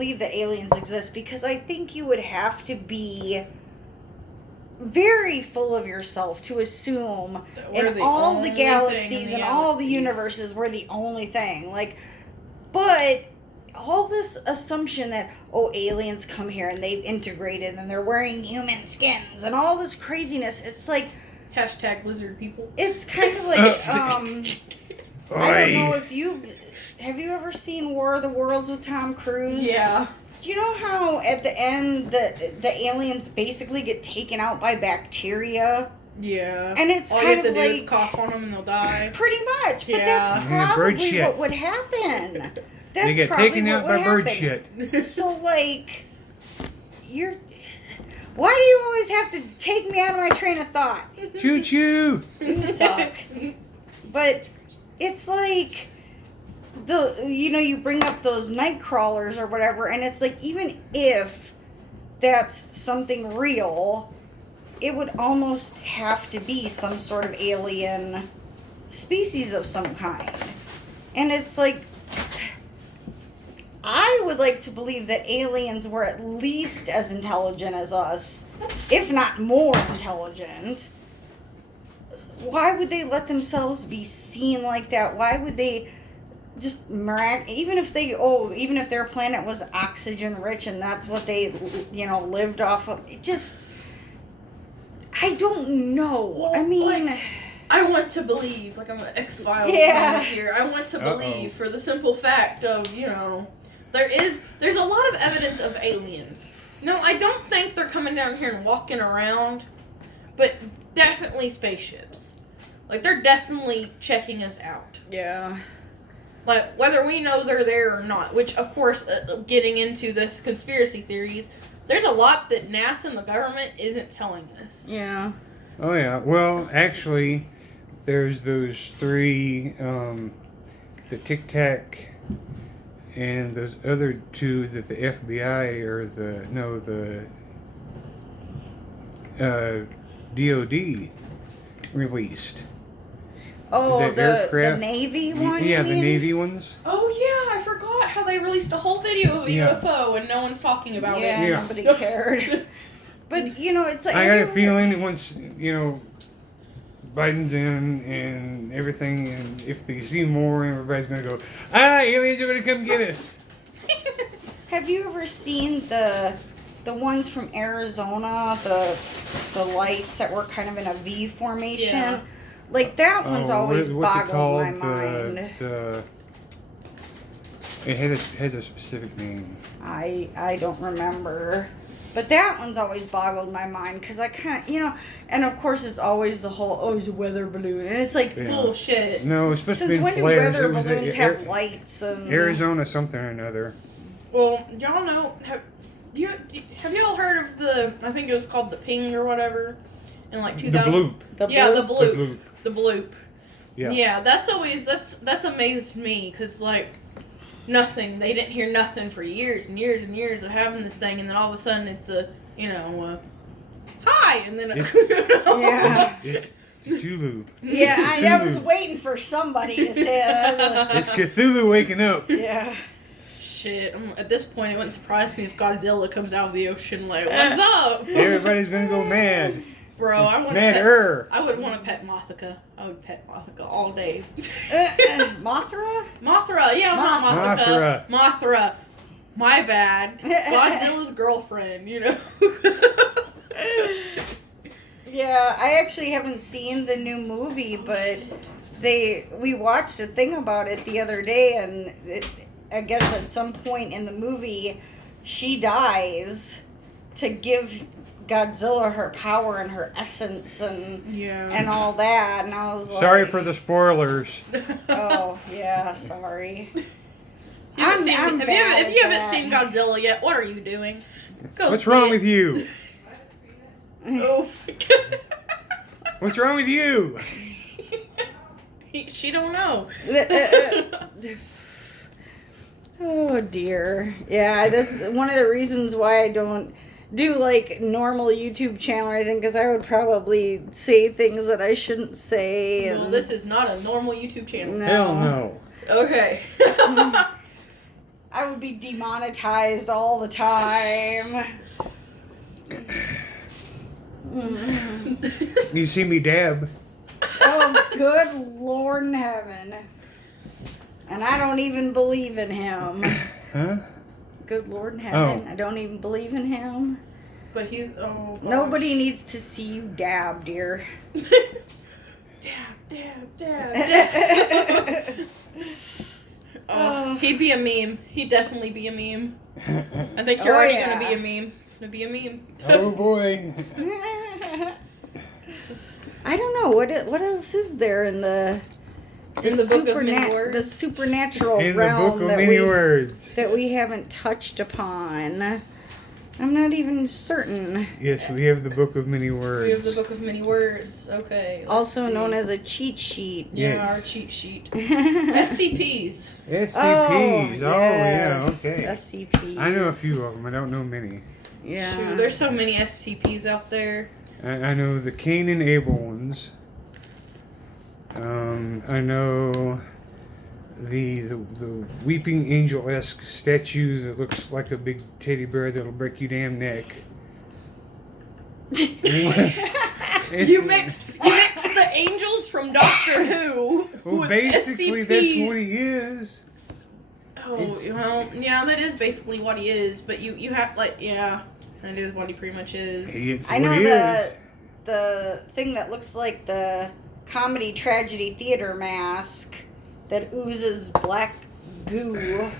believe that aliens exist because I think you would have to be very full of yourself to assume in all the galaxies and all the universes we're the only thing. Like, but all this assumption that, oh, aliens come here and they've integrated and they're wearing human skins and all this craziness, it's like... Hashtag lizard people. It's kind of like, I don't know if have you ever seen War of the Worlds with Tom Cruise? Yeah. Do you know how at the end the aliens basically get taken out by bacteria? Yeah. And it's all kind you have of to do like... is cough on them and they'll die. Pretty much. But Yeah. that's probably what would happen. That's they get probably taken out by bird shit. So, like, why do you always have to take me out of my train of thought? Choo-choo! You suck. But it's like, you bring up those night crawlers or whatever, and it's like, even if that's something real, it would almost have to be some sort of alien species of some kind. And it's like, I would like to believe that aliens were at least as intelligent as us, if not more intelligent. Why would they let themselves be seen like that? Why would they just even if their planet was oxygen rich and that's what they lived off of? It just, I don't know. Well, I mean, I want to believe, like I'm an X-Files Yeah. here. I want to believe for the simple fact of, there's a lot of evidence of aliens. No, I don't think they're coming down here and walking around, but definitely spaceships. Like, they're definitely checking us out. yeah. Like, whether we know they're there or not, which, of course, getting into this conspiracy theories, there's a lot that NASA and the government isn't telling us. Yeah. Oh, yeah. Well, actually, there's those three, the Tic Tac and those other two that the FBI or the DOD released. Oh, the aircraft. Navy one? Yeah, you the mean? Navy ones. Oh, yeah, I forgot how they released a whole video of a UFO and no one's talking about it. Yeah. Nobody cared. But, it's like... I got a feeling that once, Biden's in and everything, and if they see more, everybody's going to go, aliens are going to come get us. Have you ever seen the ones from Arizona, the lights that were kind of in a V formation? Yeah. Like, that one's always what's it boggled called? my mind. It has a specific name. I don't remember. But that one's always boggled my mind, because I kind of, and of course it's always the whole, it's a weather balloon. And it's like, bullshit. No, it's supposed to be since when do flares. weather It was balloons have lights? And Arizona something or another. Well, y'all know, have y'all heard of I think it was called the ping or whatever, in like 2000? The bloop. The bloop. The The bloop. Yeah. Yeah, that's amazed me, because, like, they didn't hear nothing for years and years and years of having this thing, and then all of a sudden it's hi, and then Yeah. It's Cthulhu. Yeah, I was waiting for somebody to say that. It's Cthulhu waking up. Yeah. Shit, at this point it wouldn't surprise me if Godzilla comes out of the ocean like, what's up? Everybody's gonna go mad. Bro, I would want to pet Mothra. I would pet Mothra all day. Mothra? Mothra, yeah, not Mothra. Mothra. My bad. Godzilla's girlfriend, Yeah, I actually haven't seen the new movie, but we watched a thing about it the other day, and I guess at some point in the movie, she dies to give Godzilla her power and her essence and all that, and I was like, sorry for the spoilers. Oh yeah, sorry. If you haven't seen Godzilla yet, what are you doing? What's wrong with you? Oh. What's wrong with you? She don't know. Oh dear. Yeah, that's one of the reasons why I don't do like normal YouTube channel or anything, because I would probably say things that I shouldn't say. And Well, this is not a normal YouTube channel. No. Hell no. Okay. I would be demonetized all the time. You see me dab. Oh, good Lord in heaven. And I don't even believe in him. Huh? Good Lord in heaven. Oh. I don't even believe in him. But he's oh gosh. Nobody needs to see you dab, dear. Dab. Oh, he'd be a meme. He'd definitely be a meme. I think you're Oh, already yeah. gonna be a meme. Gonna be a meme. Oh boy. I don't know what else is there in the Book of Many Words? the supernatural In the realm book of that many words. that we haven't touched upon. I'm not even certain. Yes, we have the book of many words. We have the Book of Many Words. Okay. let's Also see. known as a cheat sheet. Yeah, Yes. our cheat sheet. SCPs. SCPs. Oh, yes. yeah, okay. SCPs. I know a few of them. I don't know many. Yeah. Shoot, there's so many SCPs out there. I know the Cain and Abel ones. I know the weeping angel-esque statue that looks like a big teddy bear that'll break your damn neck. Anyway, You mixed the angels from Doctor Who well, with basically SCPs. that's what he is. Oh, It's- well, yeah, that is basically what he is. But you have yeah, that is what he pretty much is. It's I what know he is. the thing that looks like the comedy tragedy theater mask that oozes black goo,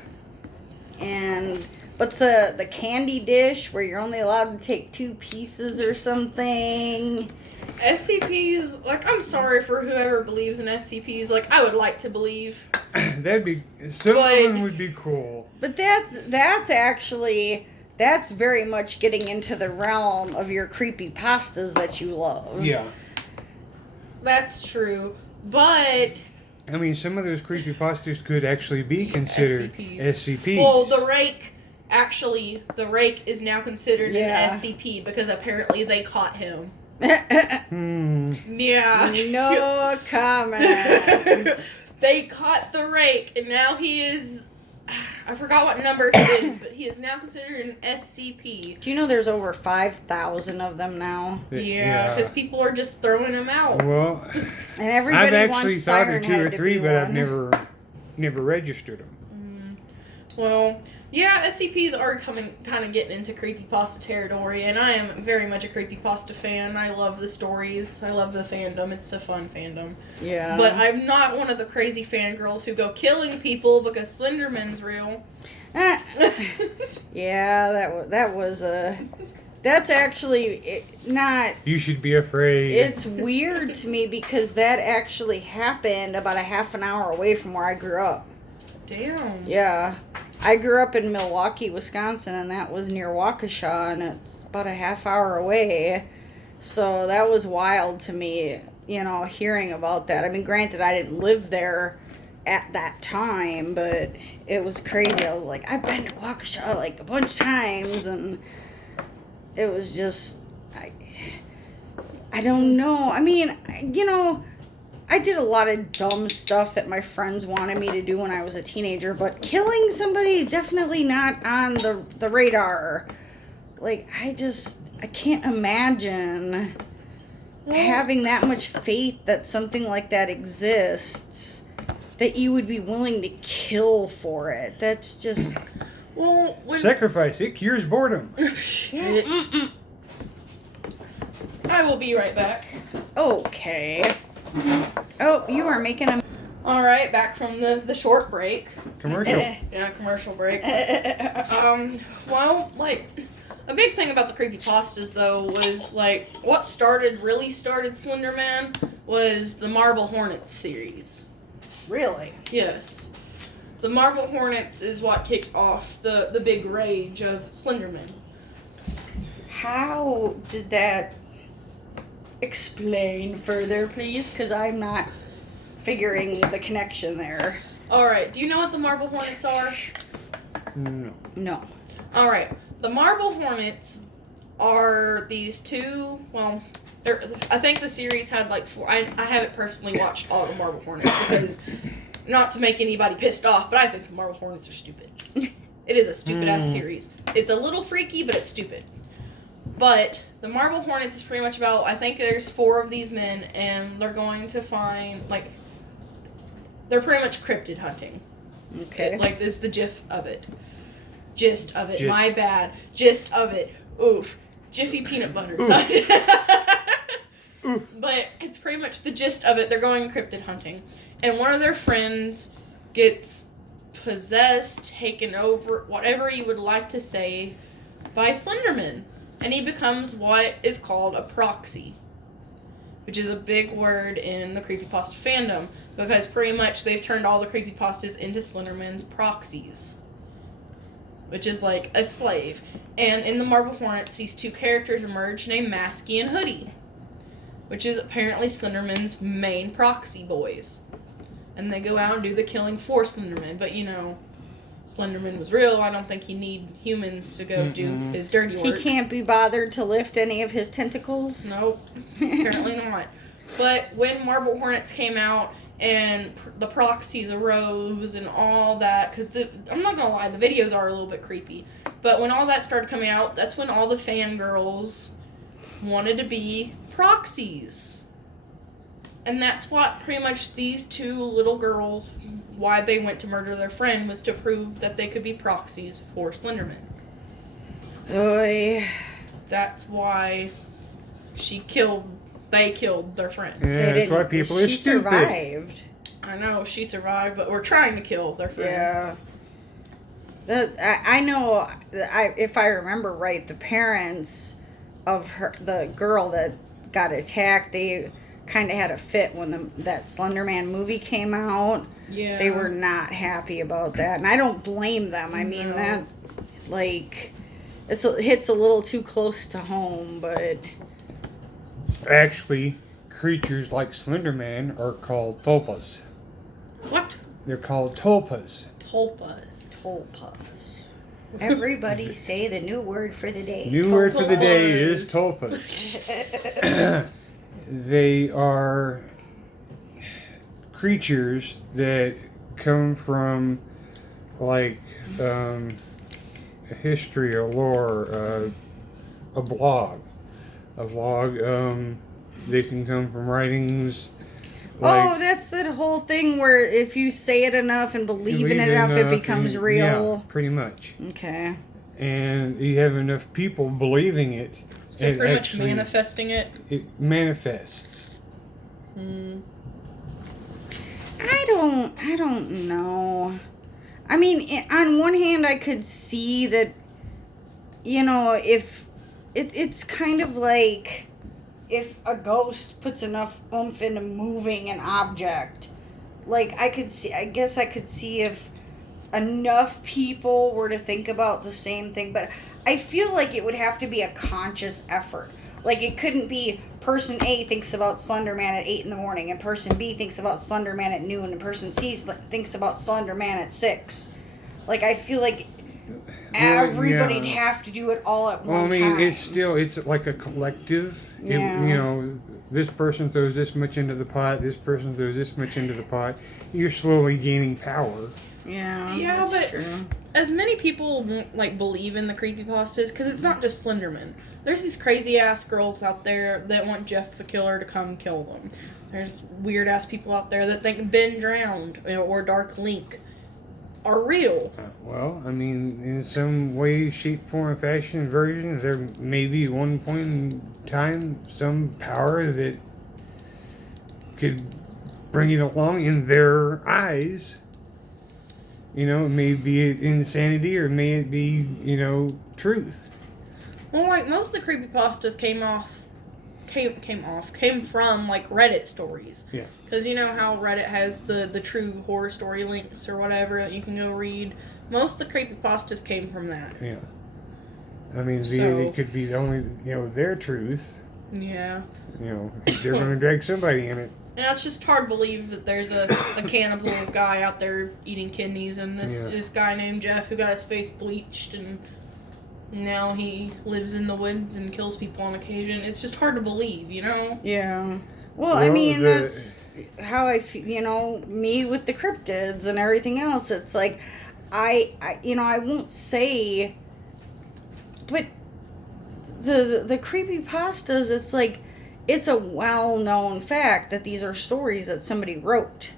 and what's the candy dish where you're only allowed to take 2 pieces or something. SCPs, like, I'm sorry for whoever believes in SCPs. Like, I would like to believe. That'd be some But- of them would be cool. But that's actually that's very much getting into the realm of your creepy pastas that you love. Yeah. That's true, but I mean, some of those creepypastas could actually be considered SCPs. well, the rake is now considered Yeah. an SCP because apparently they caught him. Yeah. No comment. They caught the rake, and now he is. I forgot what number he is, but he is now considered an SCP. Do you know there's over 5,000 of them now? Yeah, because people are just throwing them out. Well, And everybody I've actually wants thought Siren of 2 or Head to 3, be but I've one. never registered them. Well, yeah, SCPs are kind of getting into creepypasta territory, and I am very much a creepypasta fan. I love the stories. I love the fandom. It's a fun fandom. Yeah. But I'm not one of the crazy fangirls who go killing people because Slenderman's real. Yeah, that was that's actually not. You should be afraid. It's weird to me because that actually happened about a half an hour away from where I grew up. Damn. Yeah. I grew up in Milwaukee, Wisconsin, and that was near Waukesha, and it's about a half hour away. So that was wild to me, hearing about that. I mean, granted, I didn't live there at that time, but it was crazy. I was like, I've been to Waukesha like a bunch of times, and it was just, I don't know. I mean, I did a lot of dumb stuff that my friends wanted me to do when I was a teenager, but killing somebody, definitely not on the radar. Like, I can't imagine having that much faith that something like that exists, that you would be willing to kill for it. That's just... Well, when Sacrifice. It cures boredom. shit. I will be right back. Okay. Oh, you are making a... All right, back from the short break. Commercial. Yeah, commercial break. Well, like, a big thing about the creepypastas, though, was, like, what really started Slenderman was the Marble Hornets series. Really? Yes. The Marble Hornets is what kicked off the big rage of Slenderman. How did that... Explain further, please, because I'm not figuring the connection there. Alright, do you know what the Marble Hornets are? No. No. Alright, the Marble Hornets are these two, well, I think the series had like 4, I haven't personally watched all the Marble Hornets because not to make anybody pissed off, but I think the Marble Hornets are stupid. It is a stupid-ass series. It's a little freaky, but it's stupid. But the Marble Hornets is pretty much about, I think there's 4 of these men, and they're going to find, like, they're pretty much cryptid hunting. Okay. Like, is the gist of it. Gist of it. Gist. My bad. Gist of it. Oof. Jiffy peanut butter. But it's pretty much the gist of it. They're going cryptid hunting. And one of their friends gets possessed, taken over, whatever you would like to say, by Slenderman. And he becomes what is called a proxy, which is a big word in the creepypasta fandom, because pretty much they've turned all the creepypastas into Slenderman's proxies, which is like a slave. And in the Marble Hornets, these 2 characters emerge named Masky and Hoodie, which is apparently Slenderman's main proxy boys. And they go out and do the killing for Slenderman. But, you know, Slenderman was real. I don't think he need humans to go do his dirty work. He can't be bothered to lift any of his tentacles? Nope. Apparently not. But when Marble Hornets came out and the proxies arose and all that, because I'm not going to lie, the videos are a little bit creepy. But when all that started coming out, that's when all the fangirls wanted to be proxies. And that's what pretty much these 2 little girls, why they went to murder their friend, was to prove that they could be proxies for Slenderman. Oy. That's why they killed their friend. Yeah, that's why people are she stupid. survived. I know, she survived, but we're trying to kill their friend. Yeah. I know, if I remember right, the parents of the girl that got attacked, they kind of had a fit when that Slenderman movie came out. Yeah. They were not happy about that. And I don't blame them. I mean, No. that, like, it hits a little too close to home, but... Actually, creatures like Slenderman are called tulpas. What? They're called tulpas. Tulpas. Tulpas. Everybody say the new word for the day. New word for the day is tulpas. They are creatures that come from, like, a history, a lore, a blog. A vlog. They can come from writings. Oh, that's the whole thing where if you say it enough and believe in it enough, it becomes real. Yeah, pretty much. Okay. And you have enough people believing it. So and pretty actually, much manifesting it. It manifests. I don't know. I mean, on one hand, I could see that, you know, if it's kind of like if a ghost puts enough oomph into moving an object. Like, I guess I could see if enough people were to think about the same thing, but I feel like it would have to be a conscious effort. Like, it couldn't be person A thinks about Slenderman at 8 in the morning, and person B thinks about Slenderman at noon, and person C thinks about Slenderman at 6. Like, I feel like everybody'd have to do it all at one time. Well, I mean, it's like a collective. Yeah. You know, this person throws this much into the pot, this person throws this much into the pot. You're slowly gaining power. Yeah. Yeah, that's but true. as many people like believe in the creepypastas, because it's not just Slenderman. There's these crazy ass girls out there that want Jeff the Killer to come kill them. There's weird ass people out there that think Ben Drowned or Dark Link are real. Well, I mean, in some way, shape, form, fashion, version, there may be one point in time some power that could bring it along in their eyes. You know, it may be insanity or may it be, you know, truth. Well, like most of the creepypastas came from like Reddit stories. Yeah. Because you know how Reddit has the true horror story links or whatever that you can go read. Most of the creepypastas came from that. Yeah. I mean, So- it could be only, you know, their truth. Yeah. You know, they're going to drag somebody in it. And it's just hard to believe that there's a cannibal guy out there eating kidneys and this guy named Jeff who got his face bleached and now he lives in the woods and kills people on occasion. It's just hard to believe, you know? Yeah. Well, I mean, the- that's how I feel, me with the cryptids and everything else. It's like, I won't say, but the creepypastas, it's like, it's a well-known fact that these are stories that somebody wrote.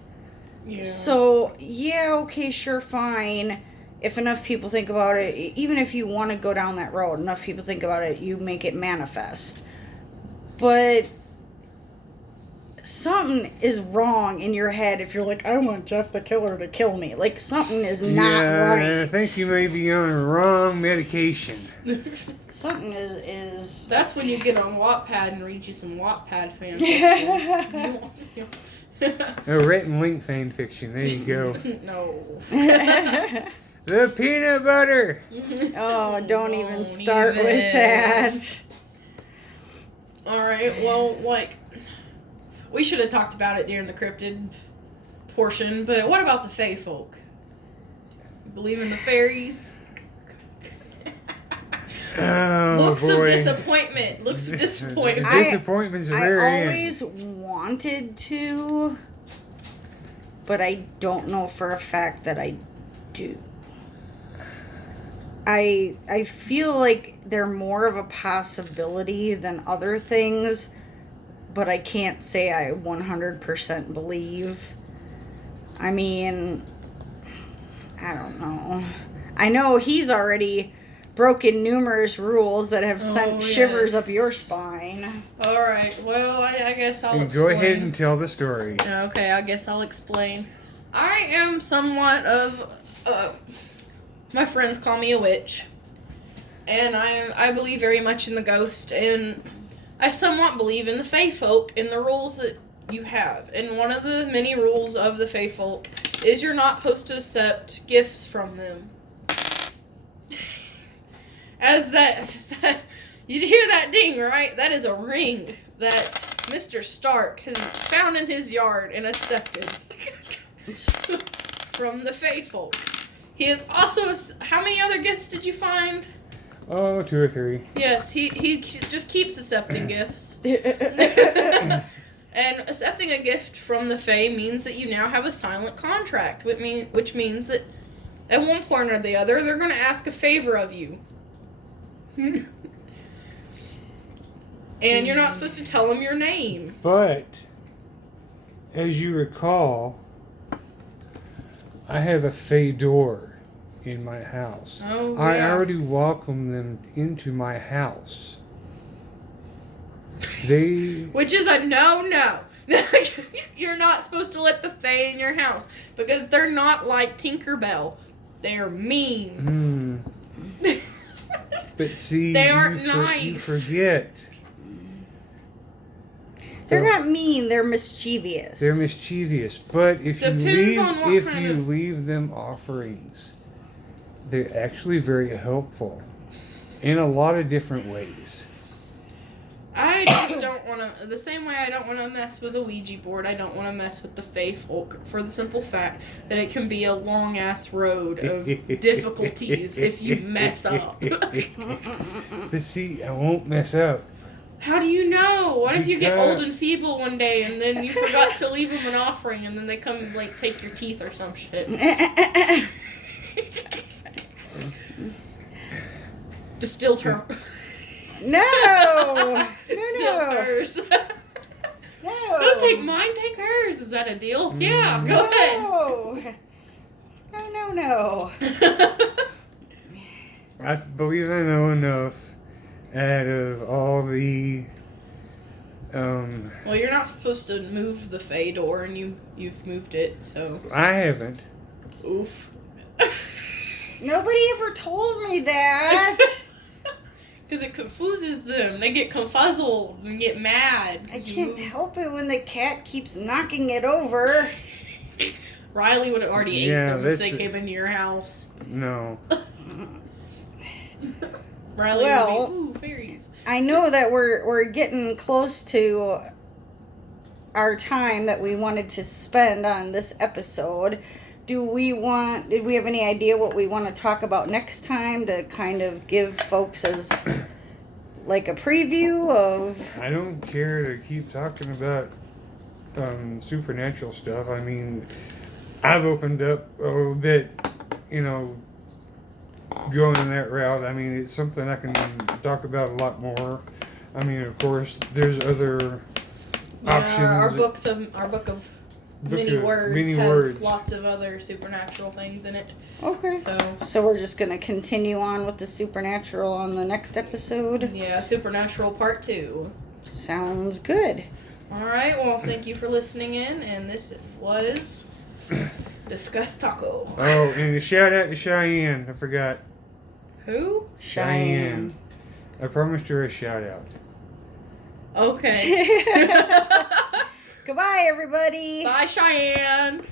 Yeah. So, yeah, okay, sure, fine. If enough people think about it, even if you want to go down that road, enough people think about it, you make it manifest. But something is wrong in your head if you're like, I want Jeff the Killer to kill me. Like, something is not right. I think you may be on the wrong medication. Something is... That's when you get on Wattpad and read you some Wattpad fan fiction. A written link fan fiction. There you go. No. The peanut butter. Oh, don't even Won't start even. with that. Alright, well, we should have talked about it during the cryptid portion, but what about the Fae folk? You believe in the fairies? Oh, Looks boy. of disappointment. Looks of disappointment. Disappointment's I very always wanted to, but I don't know for a fact that I do. I feel like they're more of a possibility than other things, but I can't say I 100% believe. I mean, I don't know. I know he's already broken numerous rules that have sent shivers up your spine. Alright, well, I guess I'll Go explain. ahead and tell the story. Okay, I guess I'll explain. I am somewhat of, my friends call me a witch. And I believe very much in the ghost, and I somewhat believe in the Fae folk and the rules that you have. And one of the many rules of the Fae folk is you're not supposed to accept gifts from them. As that, you hear that ding, right? That is a ring that Mr. Stark has found in his yard and accepted from the Fae folk. He is also, how many other gifts did you find? Oh, 2 or 3. Yes, he just keeps accepting gifts. And accepting a gift from the Fae means that you now have a silent contract, which means that at one point or the other, they're going to ask a favor of you. And you're not supposed to tell them your name. But, as you recall, I have a Fae door in my house. Oh, I yeah. already welcomed them into my house. They... Which is a no-no. You're not supposed to let the Fae in your house because they're not like Tinkerbell. They're mean. But see, They aren't you nice. forget. They're not mean, they're mischievous. They're mischievous, but if Depends on what you kind of- leave them offerings, they're actually very helpful in a lot of different ways. I just don't want to. The same way I don't want to mess with a Ouija board, I don't want to mess with the Fae folk for the simple fact that it can be a long ass road of difficulties if you mess up. But see, I won't mess up. How do you know? What if you get Because- old and feeble one day and then you forgot to leave them an offering and then they come like take your teeth or some shit? Just steals her. No! Steals No! hers. No! Don't take mine, take hers. Is that a deal? Yeah, go ahead. No! No! I believe I know enough out of all the Well, you're not supposed to move the Fae door, and you've moved it, so I haven't. oof. Nobody ever told me that. Because it confuses them. They get confuzzled and get mad. I can't help it when the cat keeps knocking it over. Riley would have already ate Yeah, them if they that's- came into your house. No. Riley Well- would be, ooh, fairies. I know that we're getting close to our time that we wanted to spend on this episode. Did we have any idea what we want to talk about next time to kind of give folks as like a preview of I don't care to keep talking about supernatural stuff. I mean, I've opened up a little bit, going in that route. I mean, it's something I can talk about a lot more. I mean, of course, there's other options. Our book of many words has lots of other supernatural things in it. Okay. So we're just gonna continue on with the supernatural on the next episode. Yeah, Supernatural Part 2. Sounds good. All right. Well, thank you for listening in, and this was Discuss Taco. Oh, and a shout out to Cheyenne. I forgot. Who? Cheyenne. I promised her a shout out. Okay. Goodbye, everybody. Bye, Cheyenne.